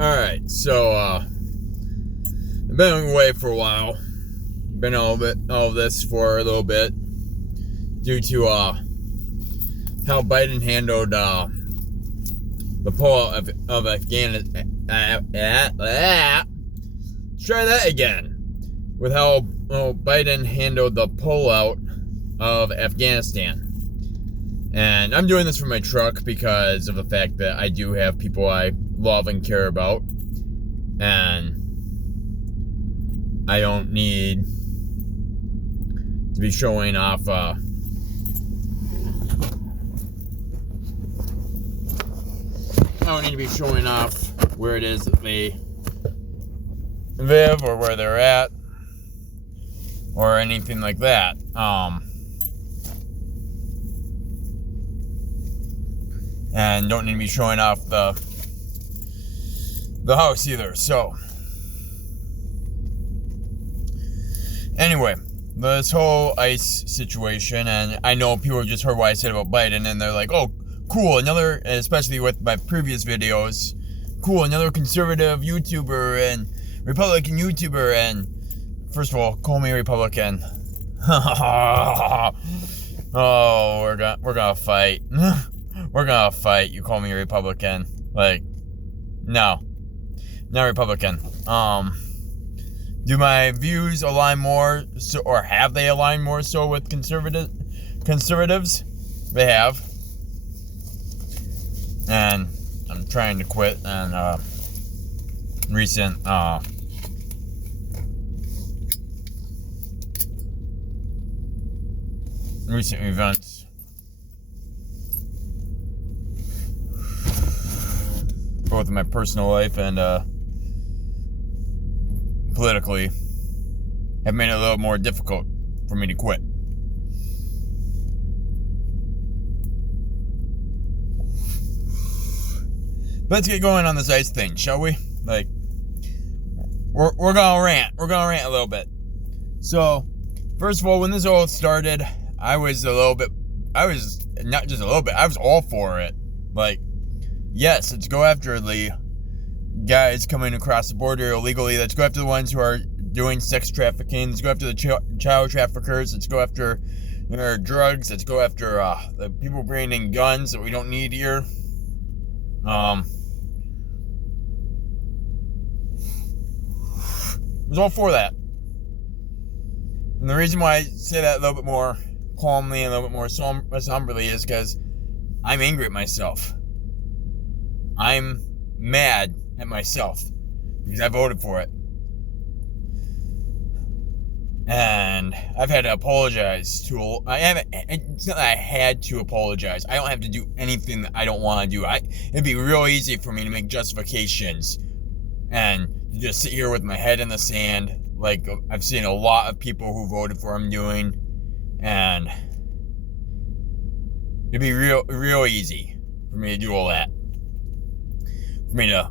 Alright, so, I've been away for a while. Been all of this for a little bit. Due to, how Biden handled, the pullout of Afghanistan. Let's try that again. With how Biden handled the pullout of Afghanistan. And I'm doing this for my truck because of the fact that I do have people I love and care about. And I don't need to be showing off I don't need to be showing off where it is that they live or where they're at or anything like that. And don't need to be showing off the house either. So anyway, this whole ICE situation, and I know people just heard what I said about Biden and they're like, oh, cool, another, especially with my previous videos, cool, another conservative YouTuber and Republican YouTuber. And first of all, call me a Republican. Oh, we're gonna fight. We're gonna fight. You call me a Republican. Like, no. Not Republican. Do my views align more so, or have they aligned more so with conservatives? They have. And I'm trying to quit and recent events. Both in my personal life and politically have made it a little more difficult for me to quit. Let's get going on this ICE thing, shall we? Like, we're gonna rant. We're gonna rant a little bit. So, first of all, when this all started, I was not just a little bit, I was all for it. Like, yes, let's go after the guys coming across the border illegally. Let's go after the ones who are doing sex trafficking. Let's go after the child traffickers. Let's go after drugs. Let's go after the people bringing in guns that we don't need here. I was all for that. And the reason why I say that a little bit more calmly and a little bit more somberly is because I'm angry at myself. I'm mad at myself because I voted for it. And I've had to apologize to, it's not that I had to apologize. I don't have to do anything that I don't want to do. It'd be real easy for me to make justifications and just sit here with my head in the sand like I've seen a lot of people who voted for him doing. And it'd be real easy for me to do all that. For me to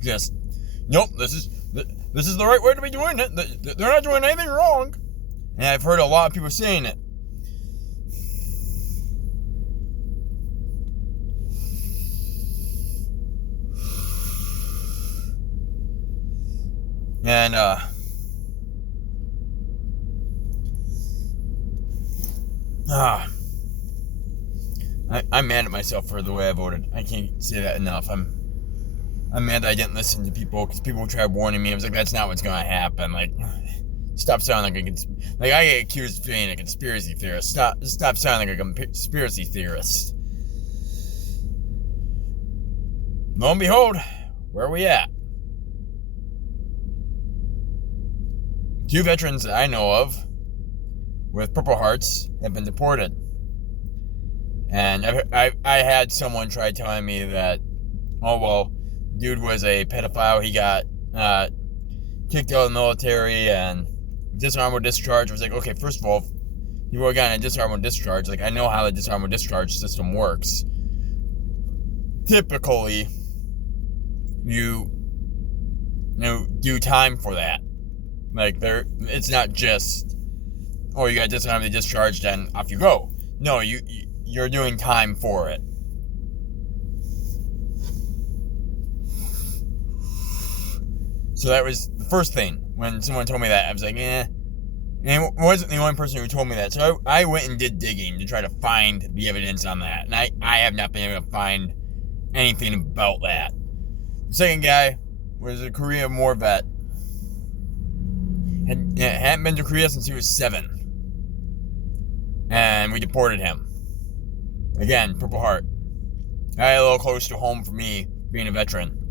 just, nope, this is the right way to be doing it. They're not doing anything wrong. And I've heard a lot of people saying it. And I'm mad at myself for the way I voted. I can't say that enough. I'm mad that I didn't listen to people because people tried warning me. I was like, that's not what's going to happen. Like, stop sounding like I get accused of being a conspiracy theorist. Stop sounding like a conspiracy theorist. Lo and behold, where are we at? 2 veterans that I know of with Purple Hearts have been deported. And I had someone try telling me that, oh, well, dude was a pedophile. He got kicked out of the military and disarmable discharge. I was like, okay, first of all, you were getting a disarmable discharge. Like, I know how the disarmable discharge system works. Typically, you do time for that. Like, it's not just, oh, you got disarmably discharged and off you go. No, you're doing time for it. So that was the first thing. When someone told me that, I was like, eh. And it wasn't the only person who told me that. So I went and did digging to try to find the evidence on that. And I have not been able to find anything about that. The second guy was a Korean War vet. Hadn't been to Korea since he was 7. And we deported him. Again, Purple Heart. A little close to home for me, being a veteran.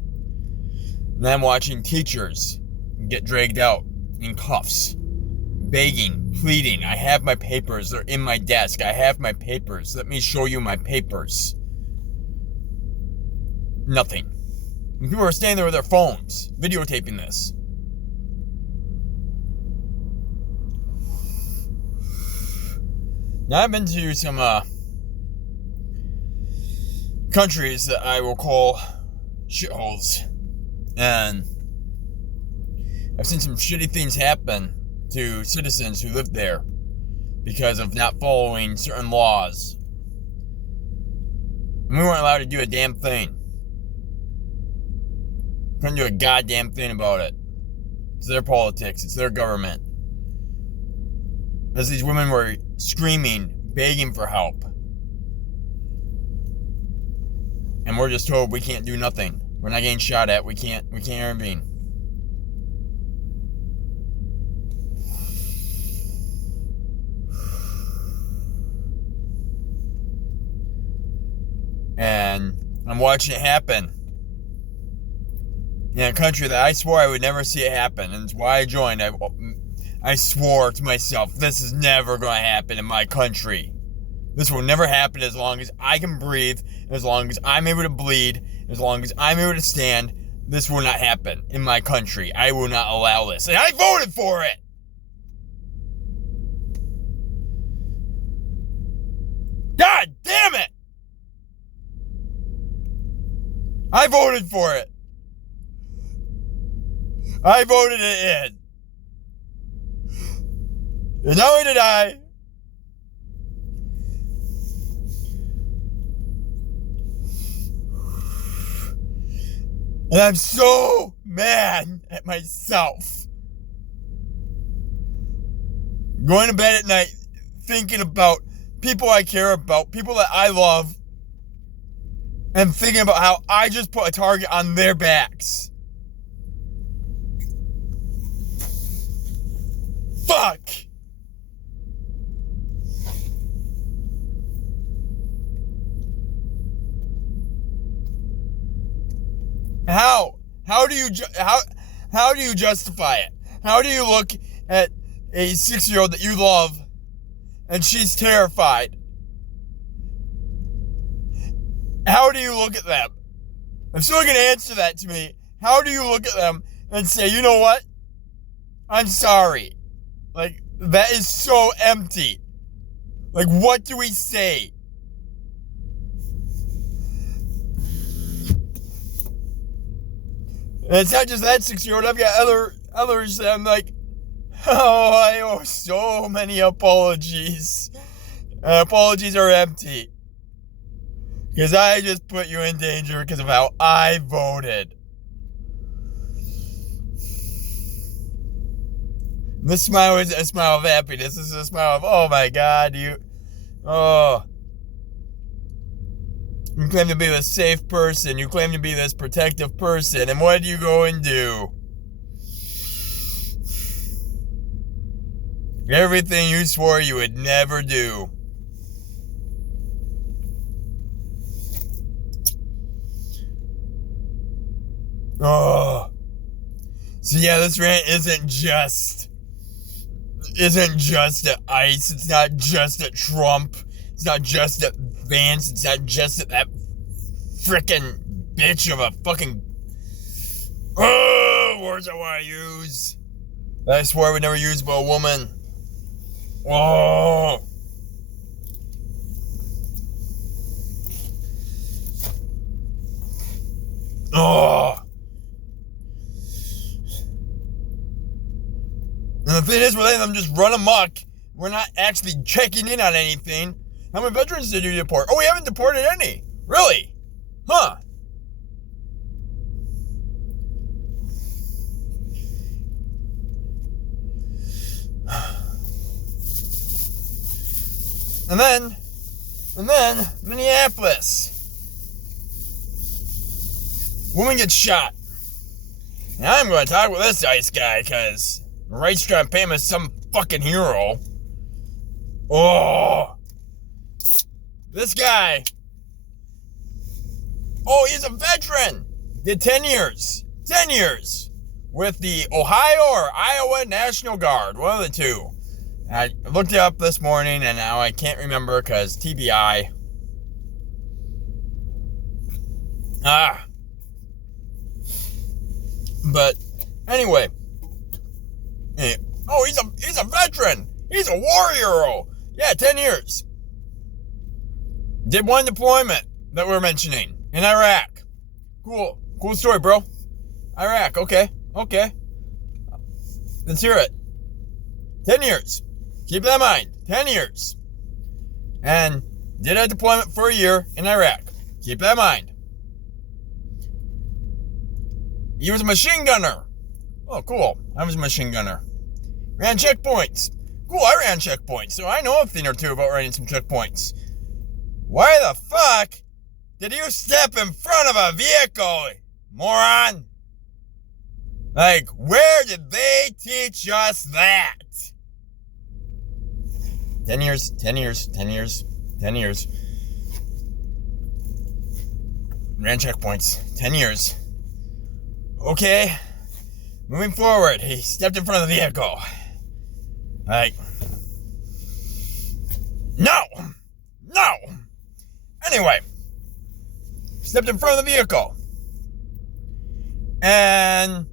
And then watching teachers get dragged out in cuffs. Begging, pleading. I have my papers. They're in my desk. I have my papers. Let me show you my papers. Nothing. And people are standing there with their phones, videotaping this. Now, I've been to some countries that I will call shitholes. And I've seen some shitty things happen to citizens who live there because of not following certain laws. And we weren't allowed to do a damn thing. Couldn't do a goddamn thing about it. It's their politics. It's their government. As these women were screaming, begging for help. And we're just told we can't do nothing. We're not getting shot at. We can't intervene. And I'm watching it happen in a country that I swore I would never see it happen. And it's why I joined. I swore to myself, this is never going to happen in my country. This will never happen as long as I can breathe, as long as I'm able to bleed, as long as I'm able to stand. This will not happen in my country. I will not allow this. And I voted for it! God damn it! I voted for it. I voted it in. And not only did I, and I'm so mad at myself. Going to bed at night thinking about people I care about, people that I love, and thinking about how I just put a target on their backs. Fuck! How do you justify it? How do you look at a 6-year-old that you love and she's terrified? How do you look at them? If someone can answer that to me, how do you look at them and say, you know what? I'm sorry. Like, that is so empty. Like, what do we say? And it's not just that 6-year-old. I've got others that I'm like, oh, I owe so many apologies. And apologies are empty. Because I just put you in danger because of how I voted. This smile isn't a smile of happiness. This is a smile of, oh my God, you claim to be this safe person. You claim to be this protective person. And what do you go and do? Everything you swore you would never do. Oh. So yeah, this rant isn't just at ICE. It's not just at Trump. It's not just at Vance. It's not just at that frickin' bitch of a fucking words I want to use that I swore I would never use about a woman. Oh. Oh. And the thing is, we're letting them just run amok. We're not actually checking in on anything. How many veterans did you deport? Oh, we haven't deported any. Really? Huh. And then, Minneapolis. Woman gets shot. Now I'm going to talk with this ICE guy, because the right's trying to pay him as some fucking hero. Oh. This guy. Oh, he's a veteran. Did 10 years. 10 years. With the Ohio or Iowa National Guard. One of the two. I looked it up this morning, and now I can't remember because TBI. But anyway. Oh, he's a veteran. He's a war hero. Yeah, 10 years. Did one deployment that we're mentioning in Iraq. Cool. Cool story, bro. Iraq. Okay. Let's hear it. 10 years. Keep that in mind. 10 years. And did a deployment for a year in Iraq. Keep that in mind. He was a machine gunner. Oh, cool. I was a machine gunner. Ran checkpoints. Cool, I ran checkpoints, so I know a thing or two about running some checkpoints. Why the fuck did you step in front of a vehicle, moron? Like, where did they teach us that? 10 years. Ran checkpoints. 10 years. Okay. Moving forward, he stepped in front of the vehicle. Like, no. Anyway, stepped in front of the vehicle. And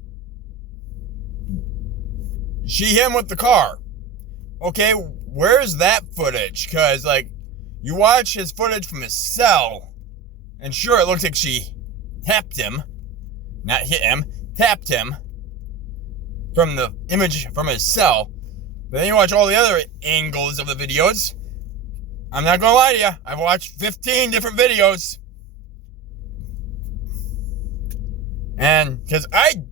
she hit him with the car. Okay, where's that footage? Because, like, you watch his footage from his cell, and sure, it looks like she tapped him. Not hit him, tapped him. From the image from his cell. But then you watch all the other angles of the videos. I'm not gonna lie to you. I've watched 15 different videos. And, because I'm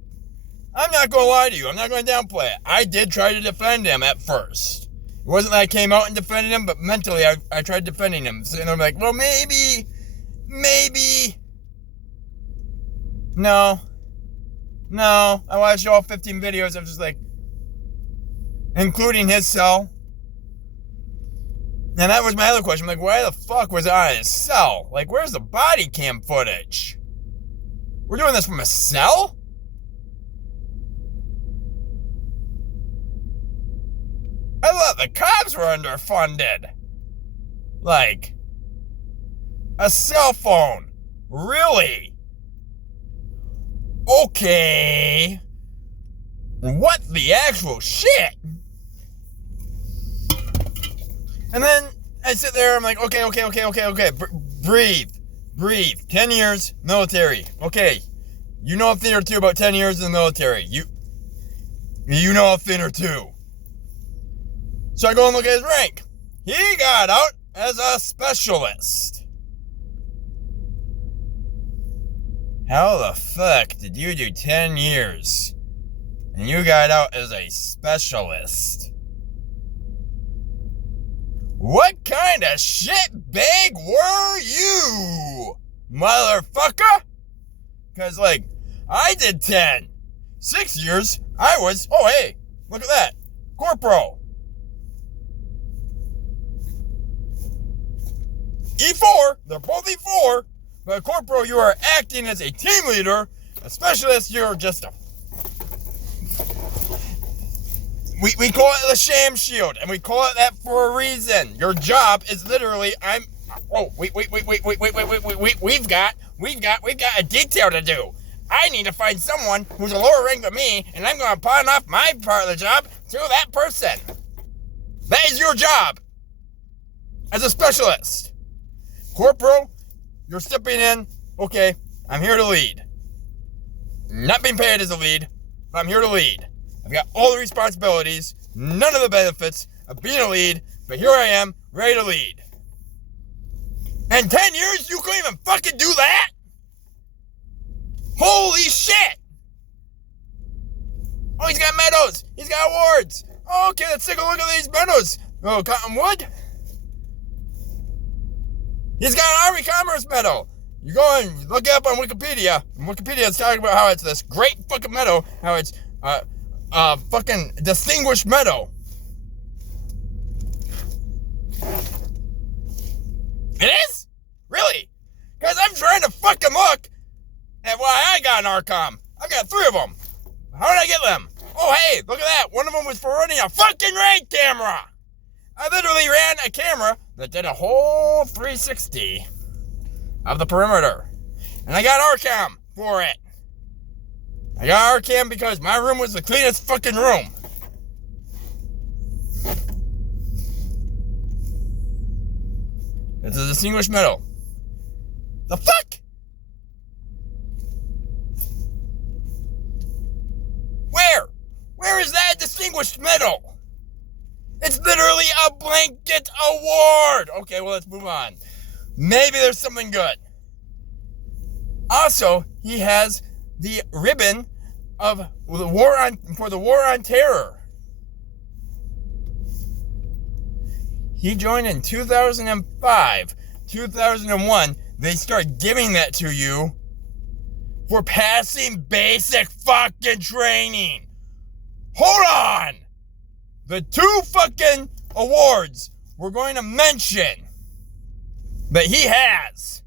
not gonna lie to you. I'm not gonna downplay it. I did try to defend him at first. It wasn't that I came out and defended him, but mentally I tried defending him. So I'm like, well, maybe. No, I watched all 15 videos. I'm just like, including his cell. And that was my other question. I'm like, why the fuck was it on his cell? Like, where's the body cam footage? We're doing this from a cell? I thought the cops were underfunded. Like, a cell phone. Really? Okay. What the actual shit? And then I sit there, I'm like, okay. Breathe. 10 years, military. Okay. You know a thing or two about 10 years in the military. You know a thing or two. So I go and look at his rank. He got out as a specialist. How the fuck did you do 10 years and you got out as a specialist? What kind of shitbag were you, motherfucker? Because, like, I did 10. 6 years, I was, oh, hey, look at that. Corporal. E4, they're both E4. But Corporal, you are acting as a team leader. A specialist, you're just a... We call it the sham shield, and we call it that for a reason. Your job is literally, wait. We've got a detail to do. I need to find someone who's a lower rank than me, and I'm going to pawn off my part of the job to that person. That is your job as a specialist. Corporal, you're stepping in. Okay, I'm here to lead. Not being paid as a lead, but I'm here to lead. I've got all the responsibilities, none of the benefits of being a lead, but here I am, ready to lead. And 10 years, you couldn't even fucking do that? Holy shit! Oh, he's got medals. He's got awards. Oh, okay, let's take a look at these medals. Oh, Cottonwood. He's got an Army Commerce Medal. You go and look it up on Wikipedia. And Wikipedia is talking about how it's this great fucking medal, how it's fucking distinguished medal. It is? Really? Because I'm trying to fucking look at why I got an ARCOM. I got 3 of them. How did I get them? Oh, hey, look at that. One of them was for running a fucking raid camera. I literally ran a camera that did a whole 360 of the perimeter. And I got ARCOM for it. I got ARCOM because my room was the cleanest fucking room. It's a distinguished medal. The fuck? Where? Where is that distinguished medal? It's literally a blanket award. Okay, well, let's move on. Maybe there's something good. Also, he has the ribbon of the war on terror. He joined in 2005, 2001. They start giving that to you for passing basic fucking training. Hold on. The 2 fucking awards we're going to mention that he has.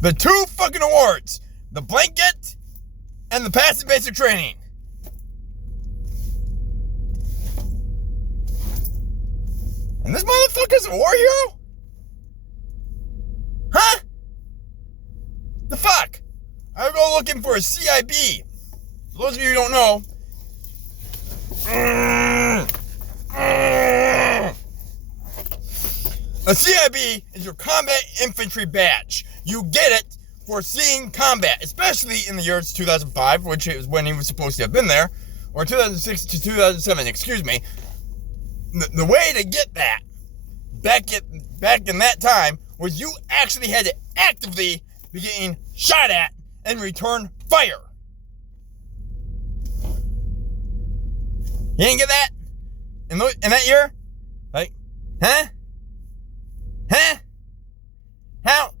The 2 fucking awards. The blanket and the passing basic training. And this motherfucker's a war hero? Huh? The fuck? I go looking for a CIB. For those of you who don't know, a CIB is your combat infantry badge. You get it for seeing combat, especially in the years 2005, which is when he was supposed to have been there, or 2006 to 2007, excuse me. The way to get that back in that time was you actually had to actively be getting shot at and return fire. You didn't get that in that year? Like, huh? Huh? How?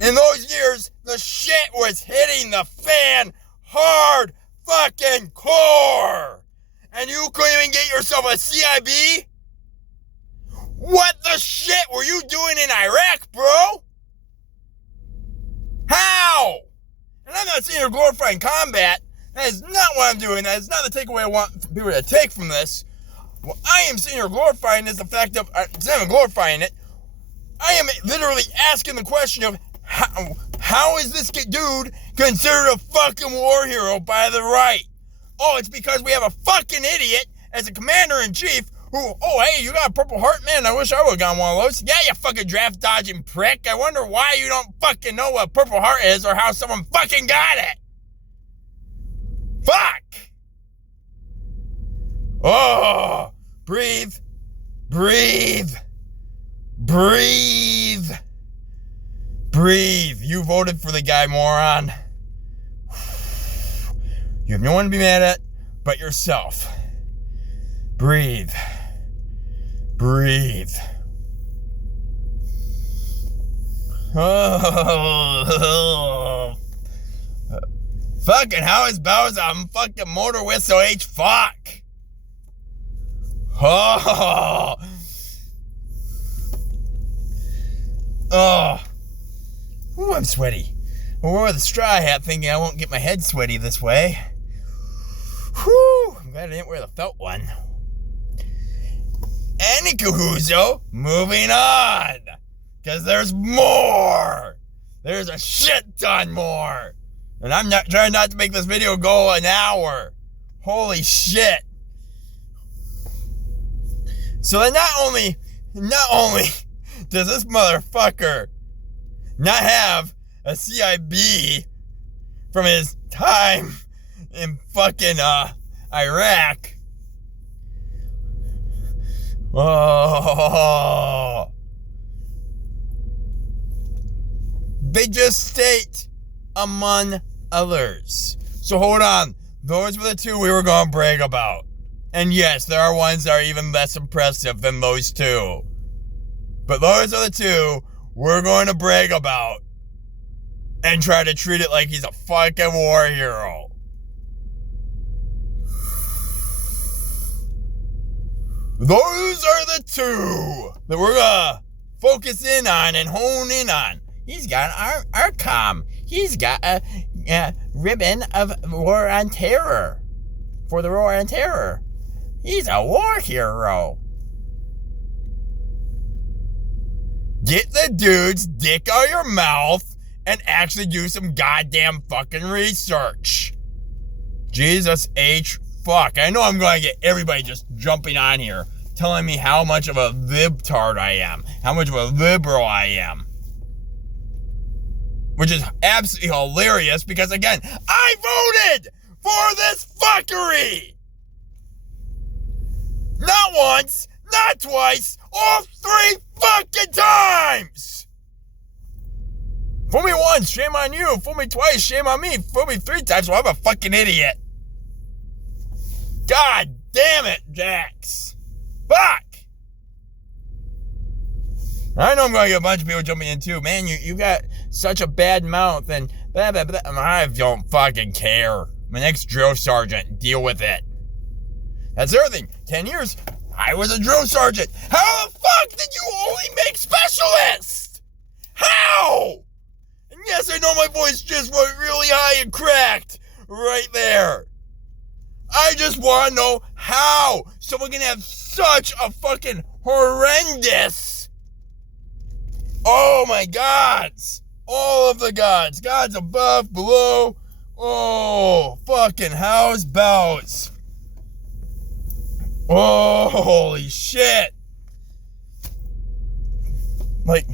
In those years, the shit was hitting the fan hard fucking core. And you couldn't even get yourself a CIB? What the shit were you doing in Iraq, bro? How? And I'm not saying you're glorifying combat. That is not what I'm doing. That is not the takeaway I want people to take from this. What I am saying you're glorifying is the fact of, it's not even glorifying it. I am literally asking the question of how is this dude considered a fucking war hero by the right? Oh, it's because we have a fucking idiot as a commander-in-chief who, oh, hey, you got a Purple Heart? Man, I wish I would've gotten one of those. Yeah, you fucking draft-dodging prick. I wonder why you don't fucking know what Purple Heart is or how someone fucking got it. Fuck! Oh, breathe. You voted for the guy, moron. You have no one to be mad at but yourself. Breathe. Oh. Fucking how is Bowser? I'm fucking motor whistle H. Fuck. Oh. Ooh, I'm sweaty. I wore the straw hat thinking I won't get my head sweaty this way. Whew, I'm glad I didn't wear the felt one. Anywho, moving on. Because there's more. There's a shit ton more. And I'm not trying not to make this video go an hour. Holy shit. So that not only does this motherfucker not have a CIB from his time in fucking Iraq. Oh. They just state among others. So hold on. Those were the 2 we were going to brag about. And yes, there are ones that are even less impressive than those two. But those are the two we're going to brag about and try to treat it like he's a fucking war hero. Those are the two that we're gonna focus in on and hone in on. He's got an ARCOM. He's got a ribbon of War on Terror. For the War on Terror. He's a war hero. Get the dude's dick out of your mouth and actually do some goddamn fucking research. Jesus H. Fuck. I know I'm going to get everybody just jumping on here, telling me how much of a libtard I am, how much of a liberal I am. Which is absolutely hilarious because, again, I voted for this fuckery! Not once, not twice, or 3 fucking times! Fool me once, shame on you. Fool me twice, shame on me. Fool me 3 times, well, I'm a fucking idiot. God damn it, Jax. Fuck! I know I'm going to get a bunch of people jumping in too. Man, you got such a bad mouth and blah, blah, blah. I don't fucking care. My next drill sergeant, deal with it. That's the other thing. 10 years, I was a drill sergeant. How the fuck did you only make specialists? How? And yes, I know my voice just went really high and cracked right there. I just want to know how someone can have such a fucking horrendous, oh my gods, all of the gods, gods above, below, oh, fucking house bells. Oh, holy shit. Like,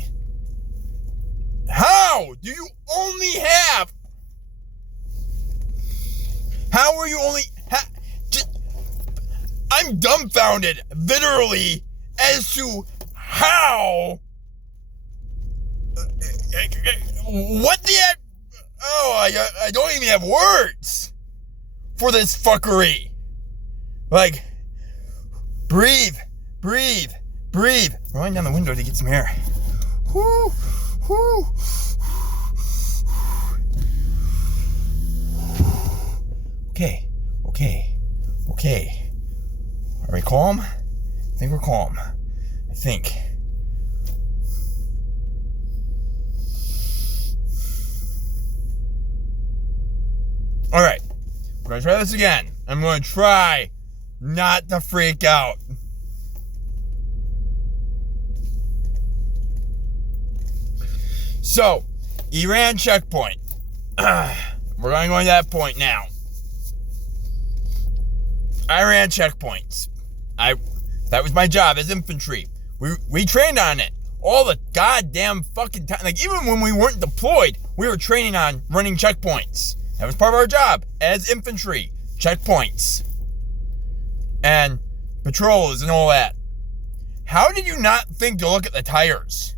how do you only have, how are you only, I'm dumbfounded, literally, as to how, what the heck, oh, I don't even have words for this fuckery. Like, breathe, breathe, breathe. Rolling down the window to get some air. Whoo, whoo. Okay. Are we calm? I think we're calm. I think. All right. We're going to try this again. I'm going to try not to freak out. So, Iran checkpoint. We're going to go to that point now. Iran checkpoints. That was my job as infantry. We trained on it all the goddamn fucking time. Like, even when we weren't deployed, we were training on running checkpoints. That was part of our job as infantry. Checkpoints. And patrols and all that. How did you not think to look at the tires?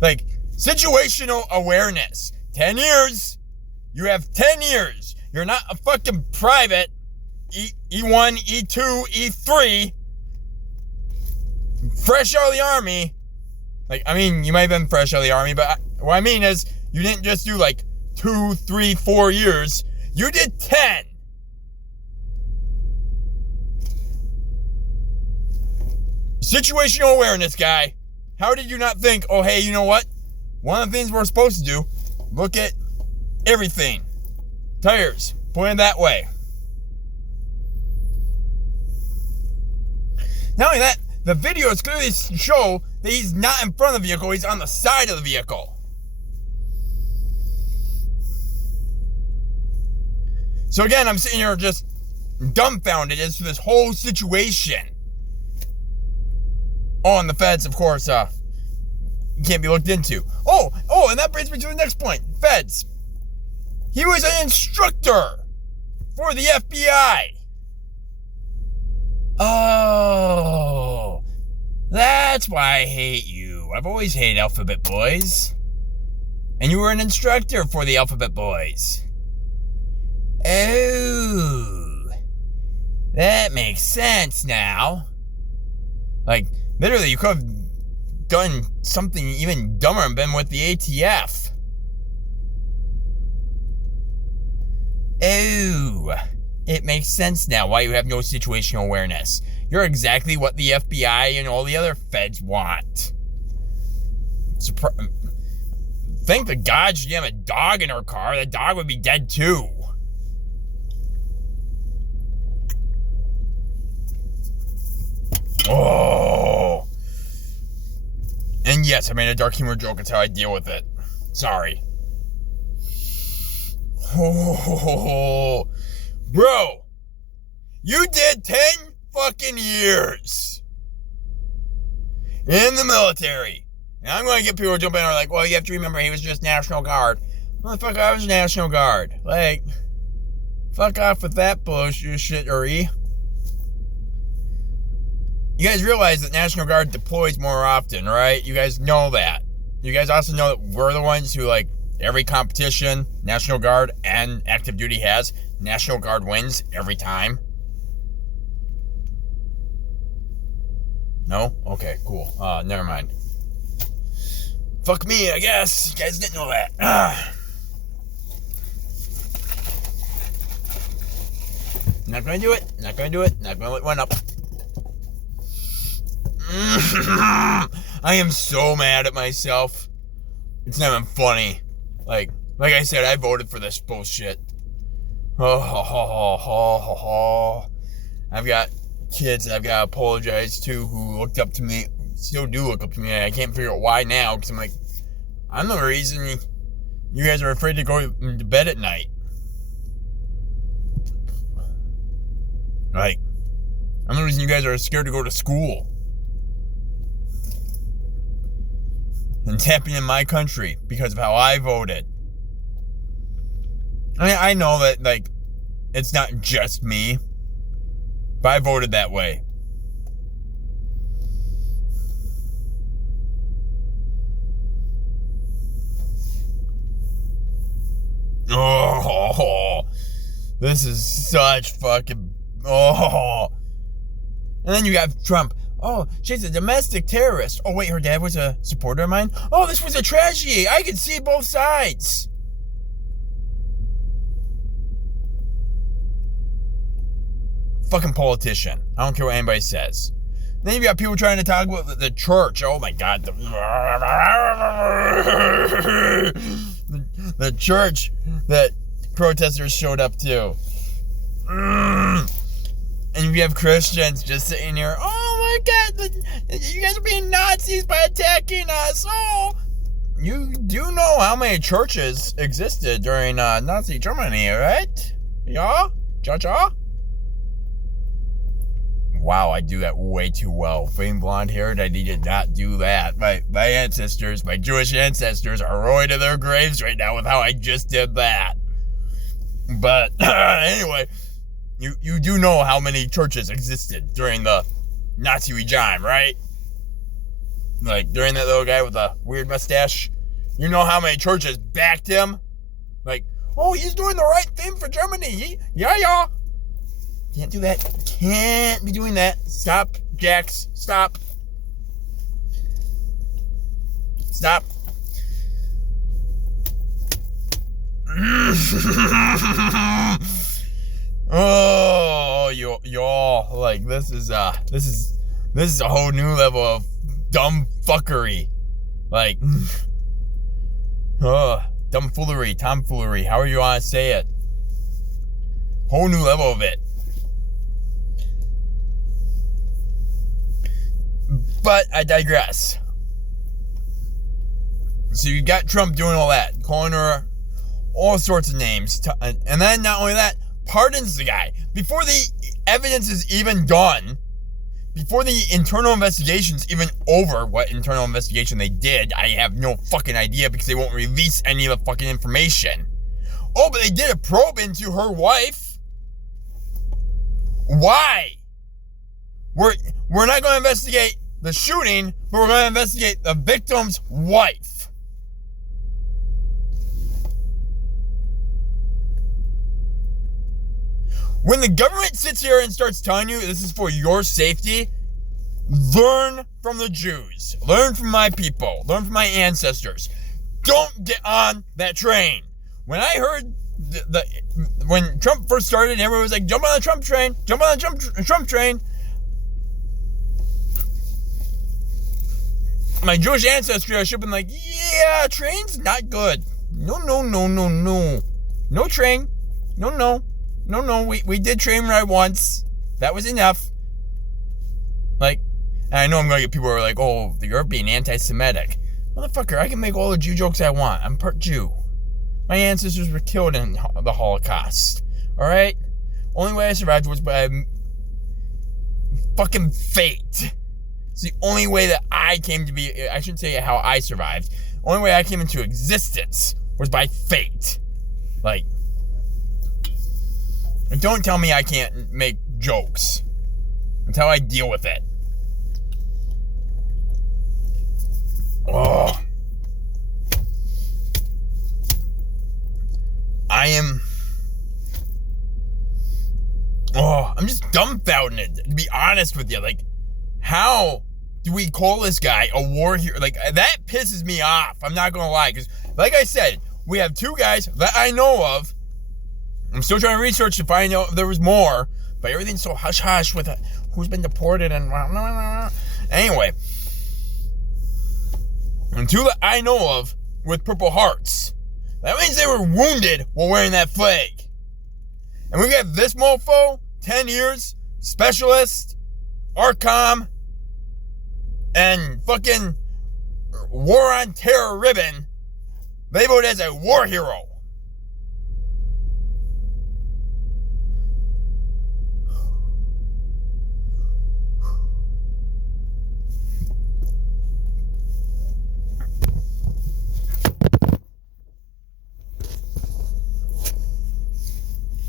Like, situational awareness. 10 years. You have 10 years. You're not a fucking private. E1, E2, E3. Fresh out of the army. Like, I mean, you might have been fresh out of the army, but what I mean is, you didn't just do like 2, 3, 4 years. You did 10. Situational awareness, guy. How did you not think, oh, hey, you know what? One of the things we're supposed to do, look at everything. Tires, pointed that way. Not only that, the videos clearly show that he's not in front of the vehicle, he's on the side of the vehicle. So again, I'm sitting here just dumbfounded as to this whole situation. Oh, and the feds, of course, can't be looked into. Oh, and that brings me to the next point. Feds. He was an instructor for the FBI. Oh, that's why I hate you. I've always hated Alphabet Boys. And you were an instructor for the Alphabet Boys. Oh, That makes sense now. Like, literally, you could have done something even dumber and been with the ATF. Oh, it makes sense now why you have no situational awareness. You're exactly what the FBI and all the other feds want. Thank the God she didn't have a dog in her car. The dog would be dead too. Oh. And yes, I made a dark humor joke. It's how I deal with it. Sorry. Oh. Bro, you did 10 fucking years in the military. And I'm going to get people jumping in and are like, well, you have to remember he was just National Guard. Motherfucker, I was National Guard. Like, fuck off with that bullshit shittery. You guys realize that National Guard deploys more often, right? You guys know that. You guys also know that we're the ones who, like, every competition National Guard and active duty has, National Guard wins every time. No? Okay, cool. Never mind. Fuck me, I guess. You guys didn't know that. Not gonna do it. Not gonna do it. Not gonna let one up. I am so mad at myself. It's not even funny. Like I said, I voted for this bullshit. I've got kids I've got to apologize to who looked up to me, still do look up to me. I can't figure out why now, because I'm like, I'm the reason you guys are afraid to go to bed at night. Like, I'm the reason you guys are scared to go to school. And it's happening in my country because of how I voted. I mean, I know that, like, it's not just me, but I voted that way. Oh, this is such fucking... Oh. And then you got Trump. Oh, she's a domestic terrorist. Oh, wait, her dad was a supporter of mine? Oh, this was a tragedy. I could see both sides. Fucking politician. I don't care what anybody says. Then you got people trying to talk about the church. Oh, my God. The church that protesters showed up to. And you have Christians just sitting here, oh my God, you guys are being Nazis by attacking us. Oh, you do know how many churches existed during Nazi Germany, right? Yeah? Cha-cha? Wow, I do that way too well. Being blonde-haired, I did not do that. My ancestors, my Jewish ancestors, are rolling to their graves right now with how I just did that. But anyway... You do know how many churches existed during the Nazi regime, right? Like, during that little guy with the weird mustache. You know how many churches backed him? Like, oh, he's doing the right thing for Germany. Yeah. Can't do that. Can't be doing that. Stop, Jax. Stop. Stop. Oh, y'all, like, this is a whole new level of dumb fuckery. Like, dumbfoolery, tomfoolery, however you want to say it. Whole new level of it. But I digress. So you got Trump doing all that, calling her all sorts of names, and then not only that, pardons the guy before the evidence is even done, before the internal investigation's even over. What internal investigation they did, I have no fucking idea, because they won't release any of the fucking information. Oh, but they did a probe into her wife. Why? We're not going to investigate the shooting, but we're going to investigate the victim's wife. When the government sits here and starts telling you this is for your safety, learn from the Jews. Learn from my people. Learn from my ancestors. Don't get on that train. When I heard when Trump first started, everyone was like, jump on the Trump train. Jump on the Trump train. My Jewish ancestry, I should have been like, yeah, train's not good. No. No train. No. We did train ride once. That was enough. Like, and I know I'm going to get people who are like, oh, you're being anti-Semitic. Motherfucker, I can make all the Jew jokes I want. I'm part Jew. My ancestors were killed in the Holocaust. Alright? Only way I survived was by fucking fate. It's the only way that I came to be. I shouldn't say how I survived. The only way I came into existence was by fate. Like, don't tell me I can't make jokes. That's how I deal with it. Oh. I'm just dumbfounded, to be honest with you. Like, how do we call this guy a war hero? Like, that pisses me off. I'm not gonna lie, because, like I said, we have two guys that I know of. I'm still trying to research to find out if there was more, but everything's so hush-hush with who's been deported and... Anyway. And two that I know of with Purple Hearts. That means they were wounded while wearing that flag. And we got this mofo, 10 years, specialist, ARCOM, and fucking War on Terror ribbon, labeled as a war hero.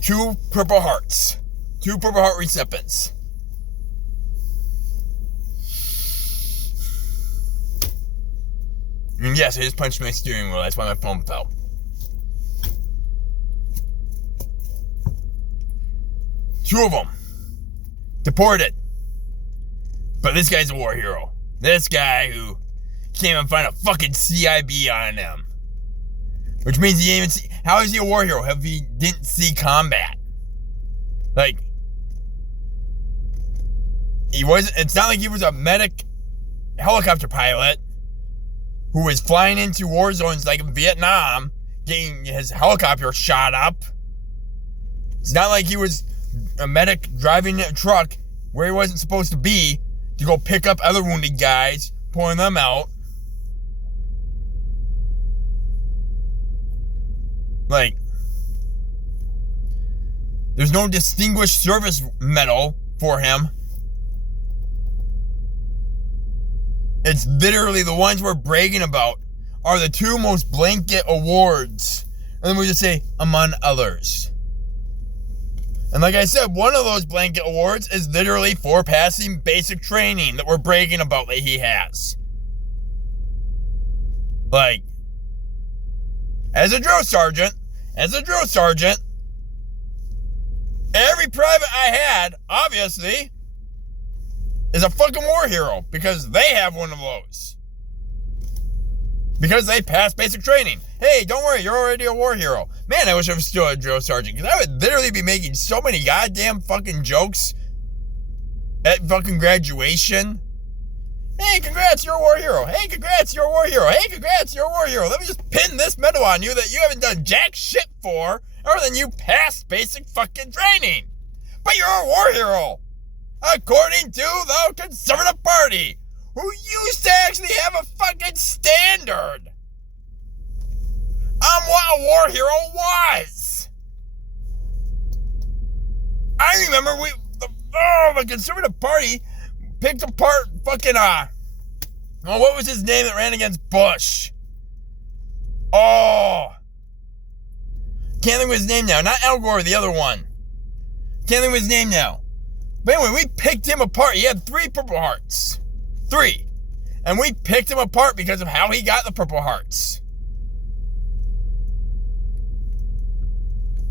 Two Purple Hearts. Two Purple Heart recipients. And yes, I just punched my steering wheel. That's why my phone fell. Two of them. Deported. But this guy's a war hero. This guy who can't even find a fucking CIB on him. Which means he didn't even see... How is he a war hero if he didn't see combat? Like... He wasn't... It's not like he was a medic helicopter pilot who was flying into war zones like in Vietnam, getting his helicopter shot up. It's not like he was a medic driving a truck where he wasn't supposed to be to go pick up other wounded guys, pulling them out. Like, there's no distinguished service medal for him. It's literally the ones we're bragging about are the two most blanket awards. And then we just say, among others. And like I said, one of those blanket awards is literally for passing basic training that we're bragging about that he has. Like, as a drill sergeant, every private I had, obviously, is a fucking war hero because they have one of those. Because they passed basic training. Hey, don't worry, you're already a war hero. Man, I wish I was still a drill sergeant because I would literally be making so many goddamn fucking jokes at fucking graduation. Hey, congrats, you're a war hero. Hey, congrats, you're a war hero. Hey, congrats, you're a war hero. Let me just pin this medal on you that you haven't done jack shit for other than you passed basic fucking training. But you're a war hero. According to the Conservative Party, who used to actually have a fucking standard on what a war hero was. I remember the Conservative Party picked apart fucking, what was his name that ran against Bush? Oh. Can't think of his name now. Not Al Gore, the other one. Can't think of his name now. But anyway, we picked him apart. He had 3 Purple Hearts. 3. And we picked him apart because of how he got the Purple Hearts.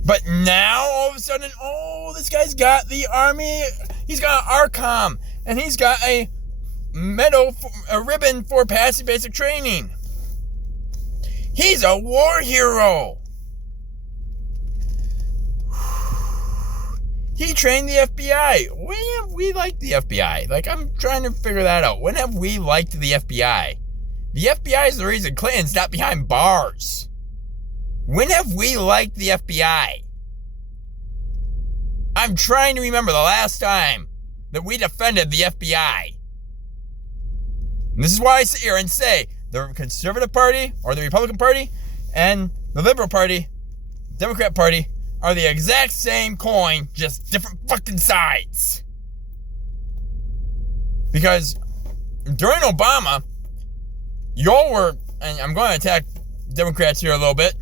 But now, all of a sudden, this guy's got the Army, he's got an ARCOM, and he's got a medal, a ribbon for passing basic training. He's a war hero. He trained the FBI. When have we liked the FBI? Like, I'm trying to figure that out. When have we liked the FBI? The FBI is the reason Clinton's not behind bars. When have we liked the FBI? I'm trying to remember the last time that we defended the FBI. And this is why I sit here and say the Conservative Party, or the Republican Party, and the Liberal Party, Democrat Party, are the exact same coin, just different fucking sides. Because during Obama, y'all were, and I'm going to attack Democrats here a little bit.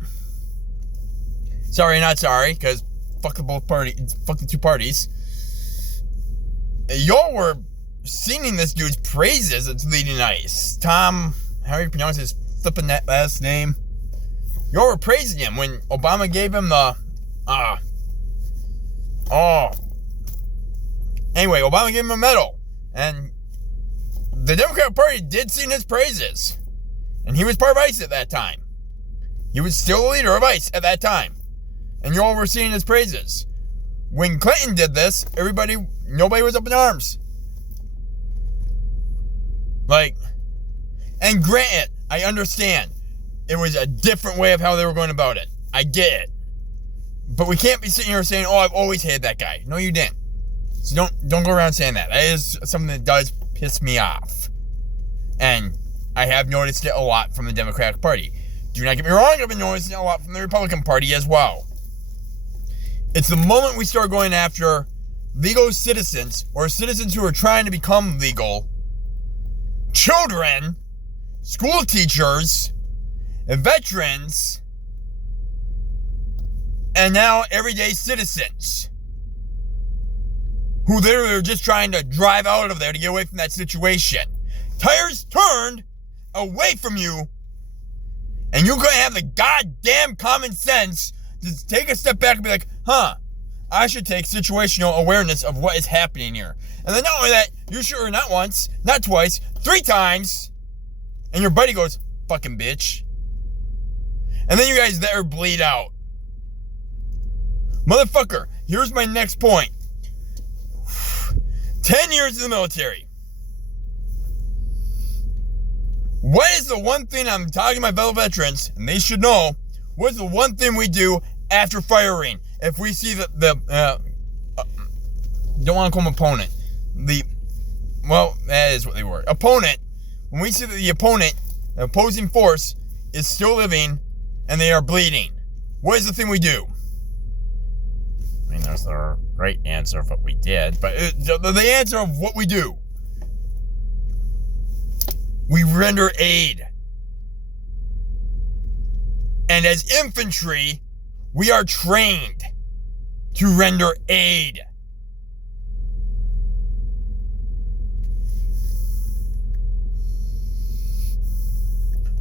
Sorry, not sorry, because fuck the both parties, fuck the two parties. Y'all were singing this dude's praises. It's leading nice. Tom, how do you pronounce his flipping that last name? Y'all were praising him when Obama gave him the, Anyway, Obama gave him a medal. And the Democratic Party did sing his praises. And he was part of ICE at that time. He was still the leader of ICE at that time. And y'all were singing his praises. When Clinton did this, nobody was up in arms. Like, and granted, I understand. It was a different way of how they were going about it. I get it. But we can't be sitting here saying, I've always hated that guy. No, you didn't. So don't go around saying that. That is something that does piss me off. And I have noticed it a lot from the Democratic Party. Do not get me wrong, I've been noticing it a lot from the Republican Party as well. It's the moment we start going after legal citizens, or citizens who are trying to become legal, children, school teachers, veterans, and now everyday citizens who literally are just trying to drive out of there to get away from that situation. Tires turned away from you, and you're going to have the goddamn common sense to take a step back and be like, I should take situational awareness of what is happening here. And then not only that, you sure not once, not twice, 3 times, and your buddy goes, fucking bitch. And then you guys there bleed out. Motherfucker, here's my next point. 10 years in the military. What is the one thing, I'm talking to my fellow veterans, and they should know, what is the one thing we do after firing? If we see don't want to call them opponent. That is what they were. Opponent. When we see that the opponent, the opposing force, is still living and they are bleeding, what is the thing we do? I mean, there's the right answer of what we did, but the answer of what we do. We render aid. And as infantry, we are trained to render aid.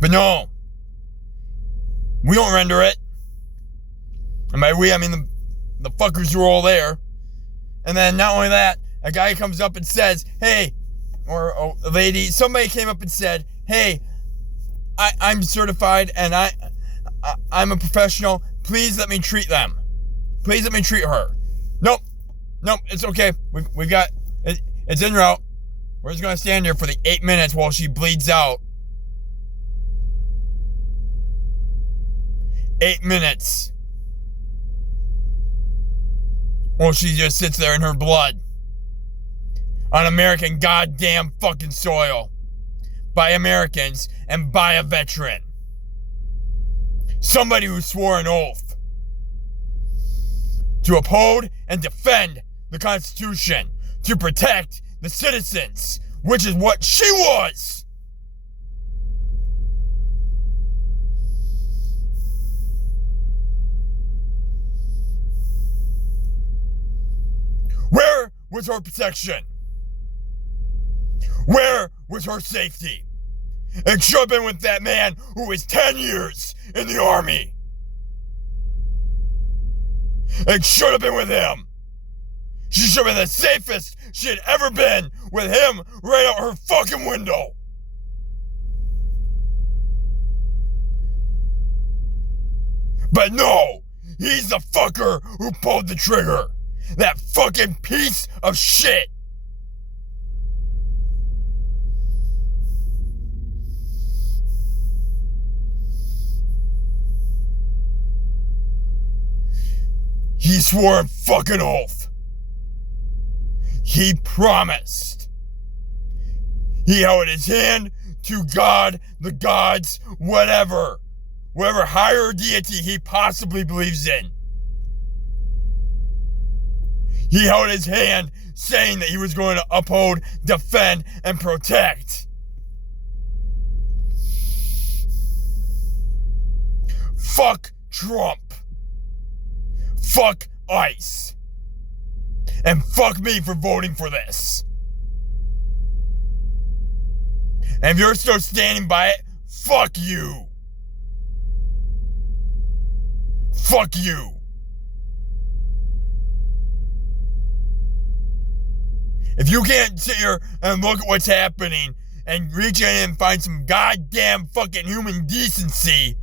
But no, we don't render it. And by we, I mean the fuckers who are all there. And then not only that, a guy comes up and says, hey, or a lady, somebody came up and said, hey, I'm certified and I'm a professional. Please let me treat them. Please let me treat her. Nope, it's okay. We've got, it's en route. We're just going to stand here for the 8 minutes while she bleeds out. 8 minutes. While she just sits there in her blood. On American goddamn fucking soil. By Americans and by a veteran. Somebody who swore an oath to uphold and defend the Constitution, to protect the citizens, which is what she was. Where was her protection? Where was her safety? It should have been with that man who was 10 years in the Army. It should have been with him. She should have been the safest she had ever been with him right out her fucking window. But no, he's the fucker who pulled the trigger. That fucking piece of shit. He swore a fucking oath. He promised. He held his hand to God, the gods, whatever higher deity he possibly believes in. He held his hand saying that he was going to uphold, defend, and protect. Fuck Trump. Fuck ICE. And fuck me for voting for this. And if you're still standing by it, fuck you. Fuck you. If you can't sit here and look at what's happening and reach in and find some goddamn fucking human decency,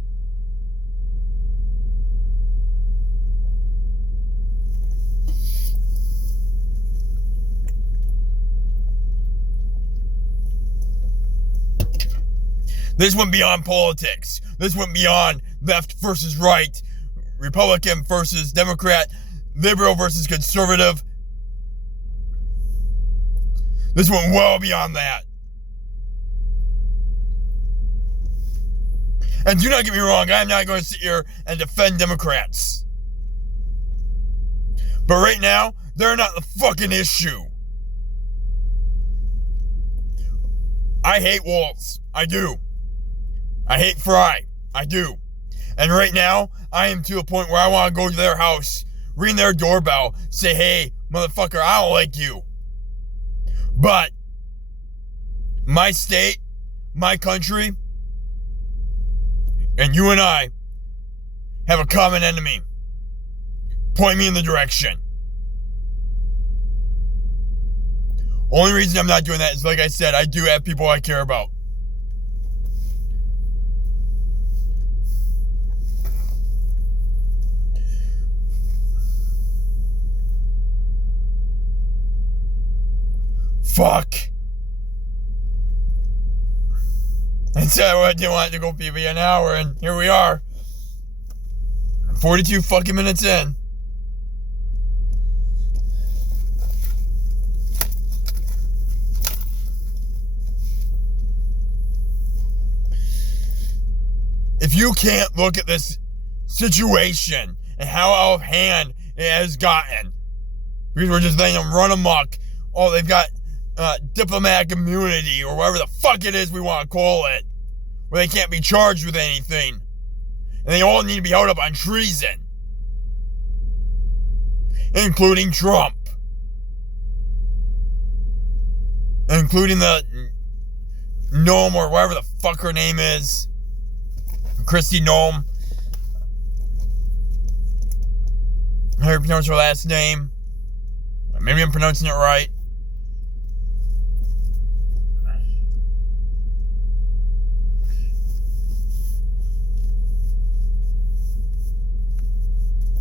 this went beyond politics. This went beyond left versus right, Republican versus Democrat, liberal versus conservative. This went well beyond that. And do not get me wrong, I'm not going to sit here and defend Democrats. But right now, they're not the fucking issue. I hate Waltz. I do. I hate Fry. I do. And right now, I am to a point where I want to go to their house, ring their doorbell, say, hey, motherfucker, I don't like you. But my state, my country, and you and I have a common enemy. Point me in the direction. Only reason I'm not doing that is, like I said, I do have people I care about. Fuck. And so I didn't want it to go be an hour, and here we are. 42 fucking minutes in. If you can't look at this situation and how out of hand it has gotten, because we're just letting them run amok. Oh, they've got diplomatic immunity, or whatever the fuck it is we want to call it, where they can't be charged with anything. And they all need to be held up on treason. Including Trump. Including the Gnome, or whatever the fuck her name is. Christy Gnome. How you pronounce her last name? Maybe I'm pronouncing it right.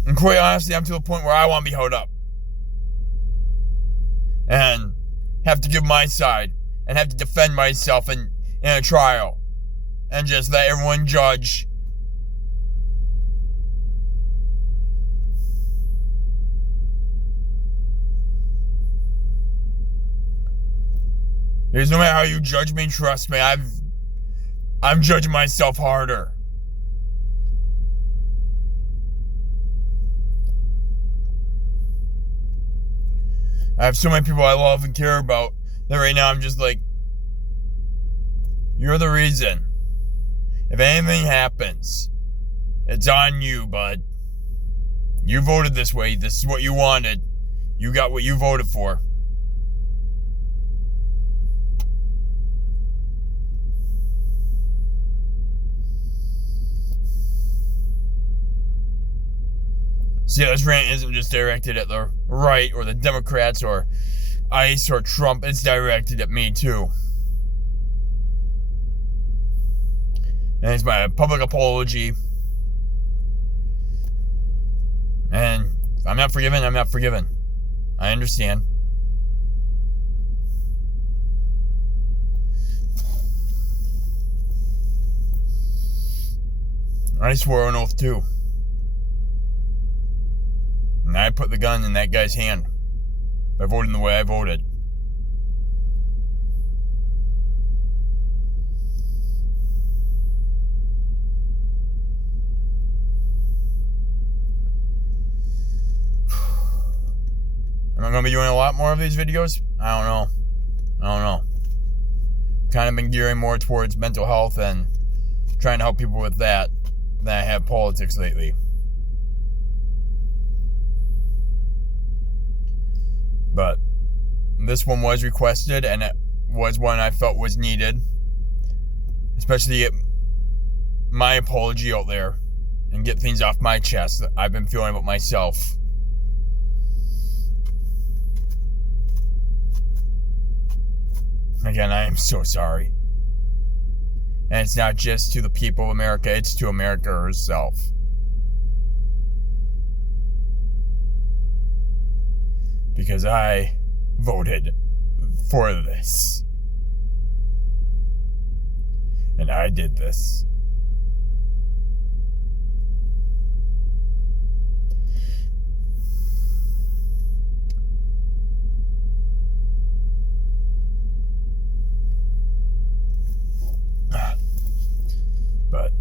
And quite honestly, I'm to a point where I want to be held up. And have to give my side. And have to defend myself in a trial. And just let everyone judge. Because no matter how you judge me, trust me, I'm judging myself harder. I have so many people I love and care about that right now I'm just like, you're the reason. If anything happens, it's on you, bud. You voted this way. This is what you wanted. You got what you voted for. See, this rant isn't just directed at the right or the Democrats or ICE or Trump. It's directed at me, too. And it's my public apology. And if I'm not forgiven, I'm not forgiven. I understand. I swore an oath too. And I put the gun in that guy's hand by voting the way I voted. Am I going to be doing a lot more of these videos? I don't know. Kind of been gearing more towards mental health and trying to help people with that than I have politics lately. But this one was requested, and it was one I felt was needed. Especially to get my apology out there and get things off my chest that I've been feeling about myself. Again, I am so sorry. And it's not just to the people of America, it's to America herself. Because I voted for this. And I did this. But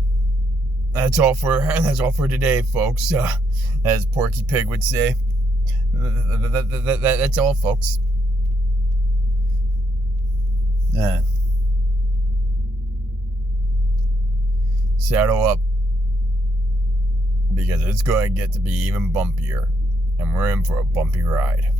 that's all for today, folks. As Porky Pig would say. That's all, folks. Saddle up, because it's going to get to be even bumpier, and we're in for a bumpy ride.